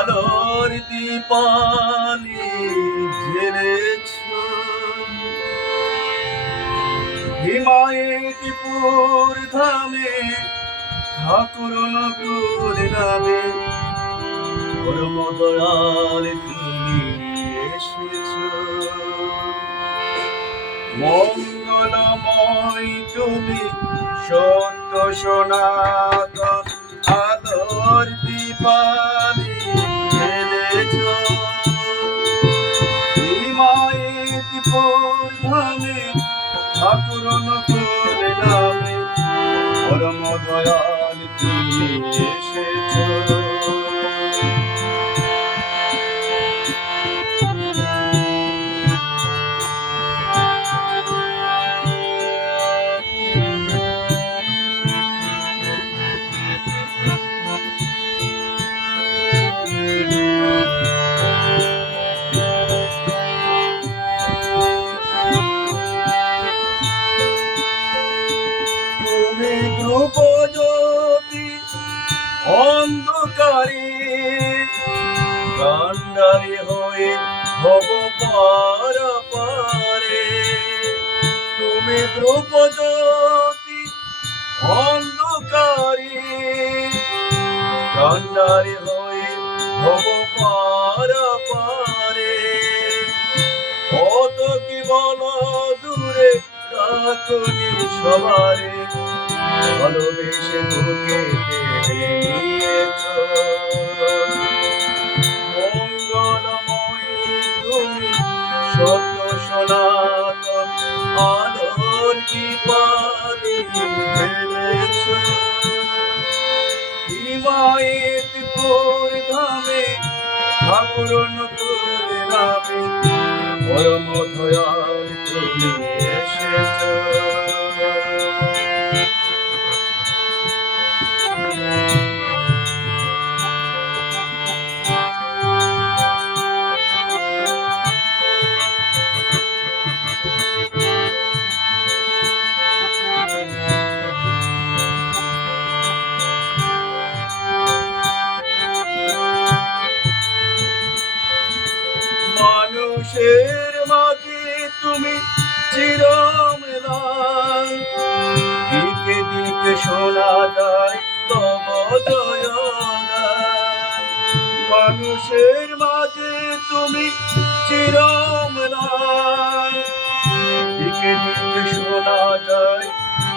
আলোর দীপালি জ্বেলেছ হিমায়তপুর ধামে ঠাকুর নকুর নামে পরম দয়াল তুমি এসেছ মঙ্গলময় তুমি সত্য সনাতন আলোর দীপালি জ্বেলেছ হিমায়তপুর ধামে ঠাকুর নকুর নামে পরম দয়াল তুমি এসেছ তুমি ধ্রুপজ্যোতি অন্ধকারে কান্ডারি হয়ে ভব পারে তুমি ধ্রুপজ্যোতি অন্ধকারে কান্ডারি হয়ে ভব পারে কত কি বল দূরে রাখনি সবারে ভালোবেসে তোকে টেনে নিয়েছ মঙ্গলময়ী তুমি সত্য সনাতন আলোর দীপালি জ্বেলেছ হিমায়তপুর ধামে ঠাকুর নকুর নামে পরম দয়াল তুমি এসেছ মানুষের মাঝে তুমি চিরম্লান দিকে দিকে শোনা যায় তব জয়গান মানুষের মাঝে তুমি চিরম্লান দিকে দিকে শোনা যায়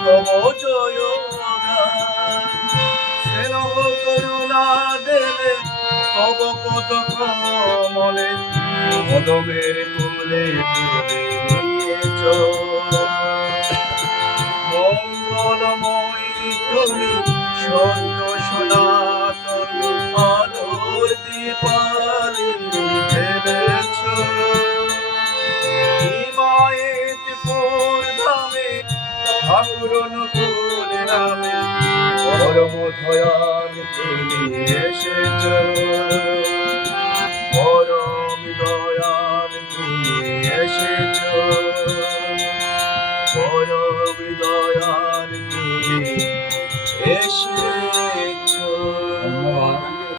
তব জয়গান স্নেহ করুণা দেবে তব পদ কমলে কদমের তুলে তুলে নিয়েছ মঙ্গলময়ী তুমি সত্য সনাতন আলোর দীপালি জ্বেলেছ হিমায়তপুর ধামে ঠাকুর নকুর নামে পরম দয়াল তুমি এসেছ পরম দয়াল তুমি এসেছ পরম দয়াল তুমি এসেছ